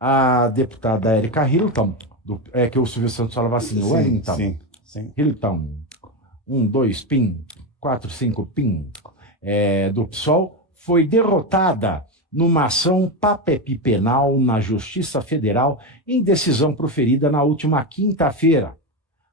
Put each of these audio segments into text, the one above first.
A deputada Erika Hilton, que o Silvio Santos falava assim, Wellington, sim. Hilton, 1, 2, PIN, 4, 5, PIN, do PSOL, foi derrotada numa ação papepi penal na Justiça Federal em decisão proferida na última quinta-feira.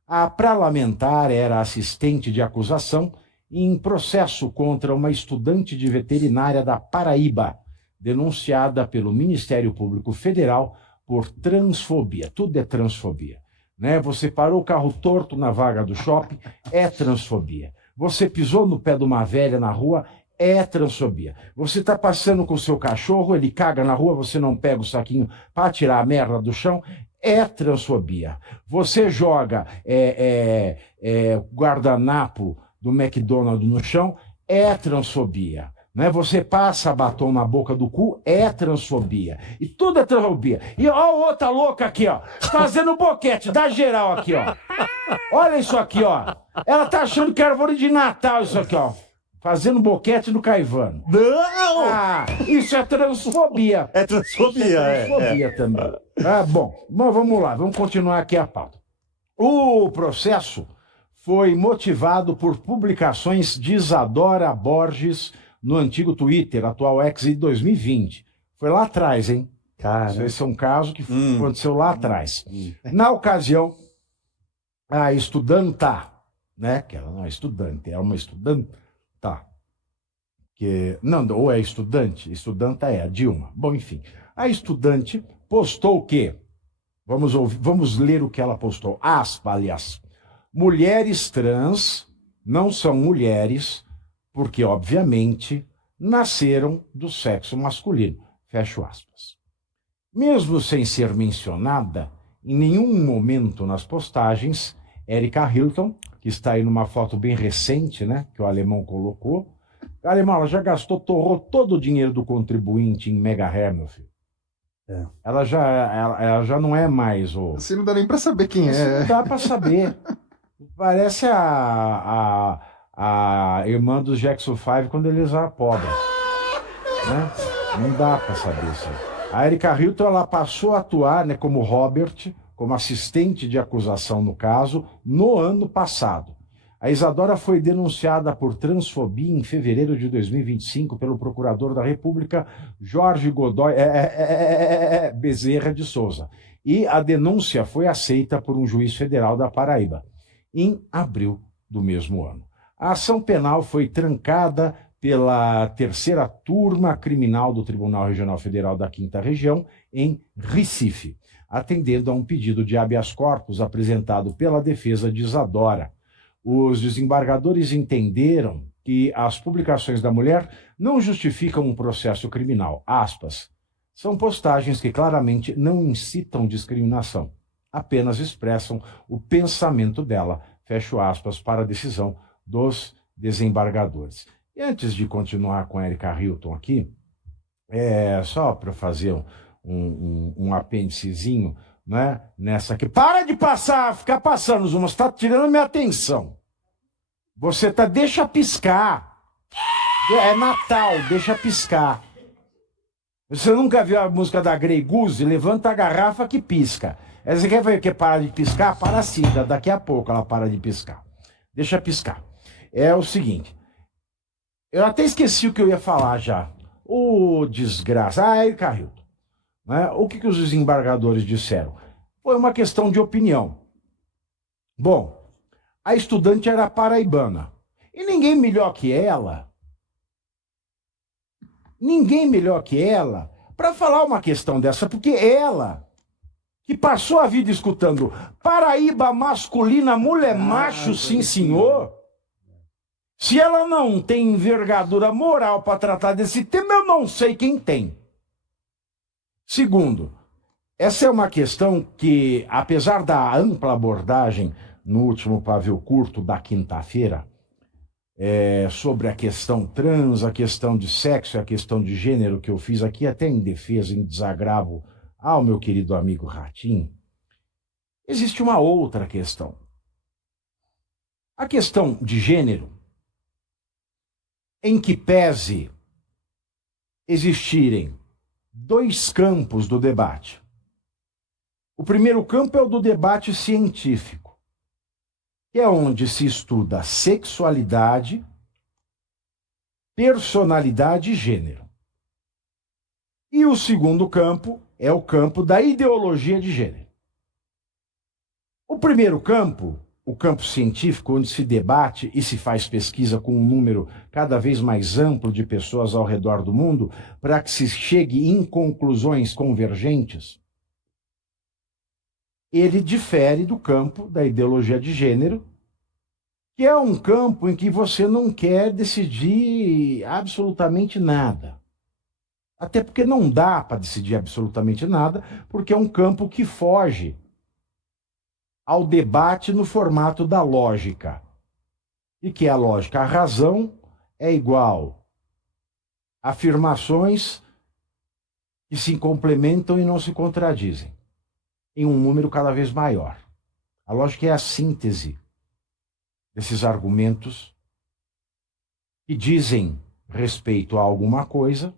A parlamentar era assistente de acusação em processo contra uma estudante de veterinária da Paraíba, denunciada pelo Ministério Público Federal por transfobia. Tudo é transfobia. Né? Você parou o carro torto na vaga do shopping, é transfobia. Você pisou no pé de uma velha na rua, é transfobia. Você está passando com o seu cachorro, ele caga na rua, você não pega o saquinho para tirar a merda do chão, é transfobia. Você joga guardanapo do McDonald's no chão, é transfobia. Né? Você passa batom na boca do cu, é transfobia. E tudo é transfobia. E ó, outra louca aqui, ó, fazendo boquete, dá geral aqui, ó. Olha isso aqui, ó. Ela tá achando que é árvore de Natal, isso aqui, ó. Fazendo boquete no Caivano. Não! Ah, isso é transfobia. É transfobia, transfobia também. Bom, vamos lá, vamos continuar aqui a pauta. O processo foi motivado por publicações de Isadora Borges no antigo Twitter, atual X de 2020. Foi lá atrás, hein? Cara. Esse é um caso que aconteceu lá atrás. Na ocasião, a estudanta, né? Que ela não é estudante, é uma estudante. Tá. Não, ou é estudante? Estudanta é a Dilma. Bom, enfim. A estudante postou o quê? Vamos ler o que ela postou. Aliás. Mulheres trans não são mulheres porque, obviamente, nasceram do sexo masculino. Fecho aspas. Mesmo sem ser mencionada, em nenhum momento nas postagens, Erika Hilton, que está aí numa foto bem recente, né, que o alemão colocou. Alemão, ela já torrou todo o dinheiro do contribuinte em mega hair, meu filho. Ela já não é mais o... Você não dá nem pra saber quem é. Não dá pra saber. Parece a irmã dos Jackson 5 quando eles eram pobres. Né? Não dá pra saber isso. A Erika Hilton, ela passou a atuar, né, como Robert, como assistente de acusação no caso, no ano passado. A Isadora foi denunciada por transfobia em fevereiro de 2025 pelo procurador da República, Jorge Godoy Bezerra de Souza. E a denúncia foi aceita por um juiz federal da Paraíba, em abril do mesmo ano. A ação penal foi trancada pela terceira turma criminal do Tribunal Regional Federal da 5ª Região, em Recife, atendendo a um pedido de habeas corpus apresentado pela defesa de Isadora. Os desembargadores entenderam que as publicações da mulher não justificam um processo criminal. Aspas. São postagens que claramente não incitam discriminação, apenas expressam o pensamento dela. Fecho aspas para a decisão dos desembargadores. E antes de continuar com a Erika Hilton aqui, só para fazer um apêndicezinho, né, nessa aqui. Para de ficar passando, Zuma, você está tirando minha atenção. Deixa piscar. É Natal, deixa piscar. Você nunca viu a música da Grey Goose? Levanta a garrafa que pisca. Você quer ver que para de piscar? Para sim, daqui a pouco ela para de piscar. Deixa piscar. É o seguinte, eu até esqueci o que eu ia falar já. Desgraça. Erika Hilton. Né? O que os desembargadores disseram? Foi uma questão de opinião. Bom, a estudante era paraibana. E ninguém melhor que ela para falar uma questão dessa, porque ela, que passou a vida escutando Paraíba masculina, mulher macho, sim senhor, se ela não tem envergadura moral para tratar desse tema, eu não sei quem tem. Segundo, essa é uma questão que, apesar da ampla abordagem no último pavio curto da quinta-feira, sobre a questão trans, a questão de sexo, a questão de gênero que eu fiz aqui, até em defesa, em desagravo ao meu querido amigo Ratinho, existe uma outra questão. A questão de gênero, em que pese existirem dois campos do debate. O primeiro campo é o do debate científico, que é onde se estuda sexualidade, personalidade e gênero. E o segundo campo é o campo da ideologia de gênero. O primeiro campo, o campo científico, onde se debate e se faz pesquisa com um número cada vez mais amplo de pessoas ao redor do mundo, para que se chegue em conclusões convergentes, ele difere do campo da ideologia de gênero, que é um campo em que você não quer decidir absolutamente nada. Até porque não dá para decidir absolutamente nada, porque é um campo que foge ao debate no formato da lógica. E que é a lógica? A razão é igual a afirmações que se complementam e não se contradizem, em um número cada vez maior. A lógica é a síntese desses argumentos que dizem respeito a alguma coisa,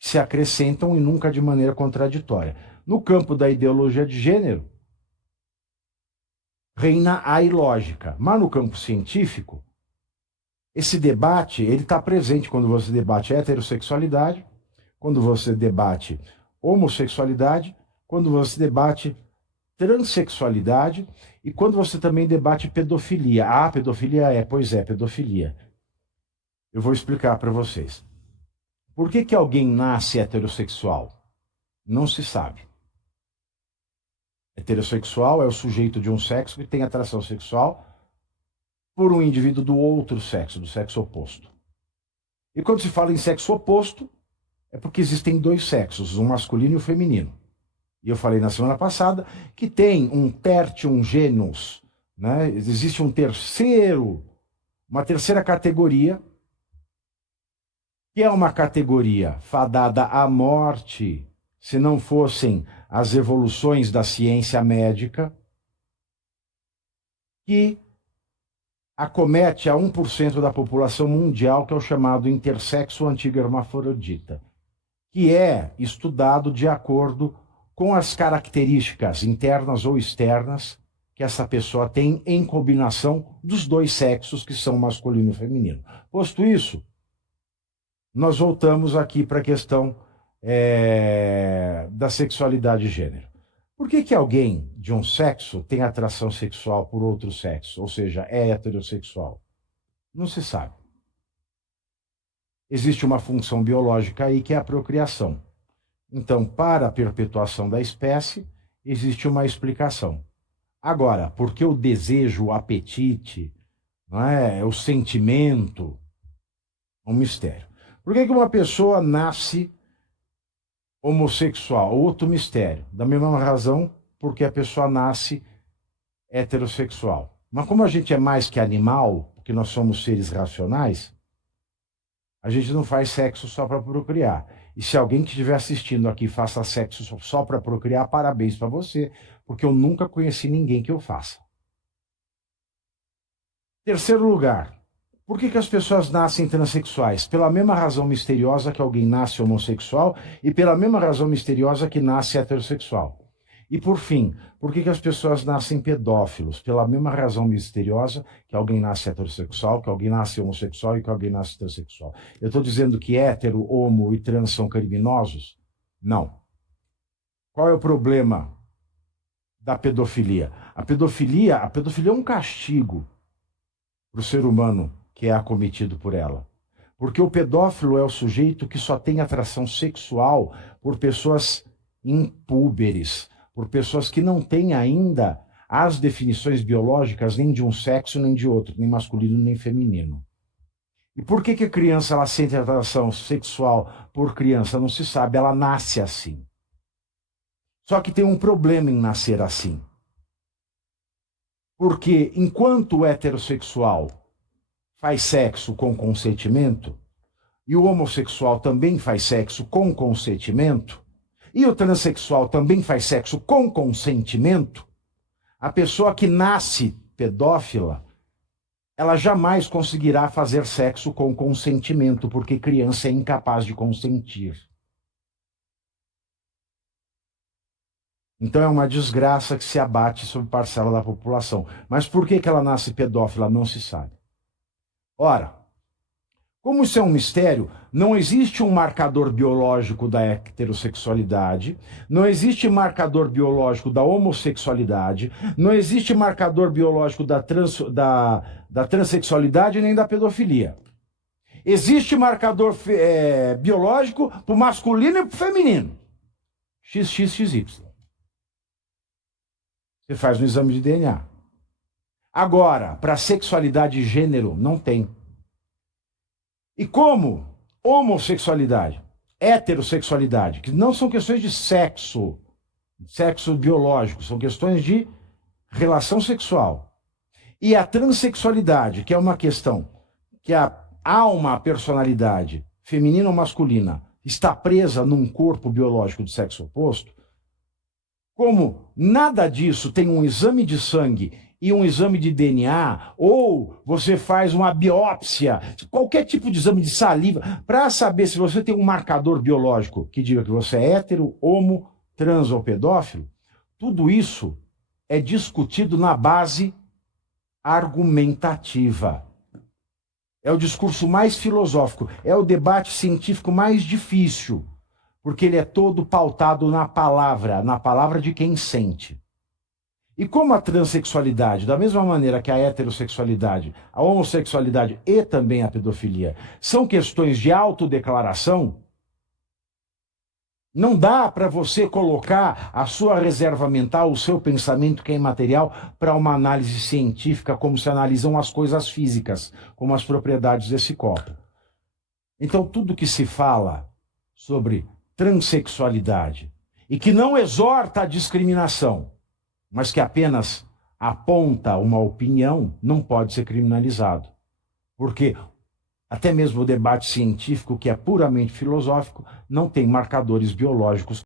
que se acrescentam e nunca de maneira contraditória. No campo da ideologia de gênero, reina a ilógica. Mas no campo científico, esse debate ele está presente quando você debate heterossexualidade, quando você debate homossexualidade, quando você debate transexualidade e quando você também debate pedofilia. Ah, pedofilia pois é, pedofilia. Eu vou explicar para vocês. Por que alguém nasce heterossexual? Não se sabe. Heterossexual é o sujeito de um sexo que tem atração sexual por um indivíduo do outro sexo, do sexo oposto. E quando se fala em sexo oposto, é porque existem dois sexos, um masculino e um feminino. E eu falei na semana passada que tem um tertium genus, né? Existe uma terceira categoria, que é uma categoria fadada à morte, se não fossem as evoluções da ciência médica, que acomete a 1% da população mundial, que é o chamado intersexo antigo hermafrodita, que é estudado de acordo com as características internas ou externas que essa pessoa tem em combinação dos dois sexos, que são masculino e feminino. Posto isso, nós voltamos aqui para a questão da sexualidade e gênero. Por que alguém de um sexo tem atração sexual por outro sexo, ou seja, é heterossexual? Não se sabe. Existe uma função biológica aí que é a procriação. Então, para a perpetuação da espécie, existe uma explicação. Agora, porque o desejo, o apetite, não é, o sentimento, é um mistério. Por que uma pessoa nasce homossexual? Outro mistério. Da mesma razão, porque a pessoa nasce heterossexual. Mas como a gente é mais que animal, porque nós somos seres racionais, a gente não faz sexo só para procriar. E se alguém que estiver assistindo aqui faça sexo só para procriar, parabéns para você, porque eu nunca conheci ninguém que eu faça. Terceiro lugar, por que as pessoas nascem transexuais? Pela mesma razão misteriosa que alguém nasce homossexual e pela mesma razão misteriosa que nasce heterossexual. E por fim, por que as pessoas nascem pedófilos? Pela mesma razão misteriosa que alguém nasce heterossexual, que alguém nasce homossexual e que alguém nasce transexual. Eu estou dizendo que hétero, homo e trans são criminosos? Não. Qual é o problema da pedofilia? A pedofilia é um castigo para o ser humano que é acometido por ela. Porque o pedófilo é o sujeito que só tem atração sexual por pessoas impúberes, por pessoas que não têm ainda as definições biológicas nem de um sexo nem de outro, nem masculino nem feminino. E por que a criança ela sente atração sexual por criança? Não se sabe, ela nasce assim. Só que tem um problema em nascer assim. Porque enquanto o heterossexual faz sexo com consentimento, e o homossexual também faz sexo com consentimento, e o transexual também faz sexo com consentimento, a pessoa que nasce pedófila, ela jamais conseguirá fazer sexo com consentimento, porque criança é incapaz de consentir. Então é uma desgraça que se abate sobre parcela da população. Mas por que ela nasce pedófila? Não se sabe. Ora, como isso é um mistério, não existe um marcador biológico da heterossexualidade, não existe marcador biológico da homossexualidade, não existe marcador biológico da transexualidade nem da pedofilia. Existe marcador biológico para o masculino e para o feminino. XXXY. Você faz um exame de DNA. Agora, para sexualidade e gênero, não tem. E como homossexualidade, heterossexualidade, que não são questões de sexo biológico, são questões de relação sexual. E a transexualidade, que é uma questão que há uma personalidade feminina ou masculina, está presa num corpo biológico de sexo oposto, como nada disso tem um exame de sangue e um exame de DNA, ou você faz uma biópsia, qualquer tipo de exame de saliva, para saber se você tem um marcador biológico que diga que você é hétero, homo, trans ou pedófilo, tudo isso é discutido na base argumentativa. É o discurso mais filosófico, é o debate científico mais difícil, porque ele é todo pautado na palavra de quem sente. E como a transexualidade, da mesma maneira que a heterossexualidade, a homossexualidade e também a pedofilia, são questões de autodeclaração, não dá para você colocar a sua reserva mental, o seu pensamento que é imaterial, para uma análise científica, como se analisam as coisas físicas, como as propriedades desse copo. Então, tudo que se fala sobre transexualidade e que não exorta a discriminação, mas que apenas aponta uma opinião, não pode ser criminalizado. Porque até mesmo o debate científico, que é puramente filosófico, não tem marcadores biológicos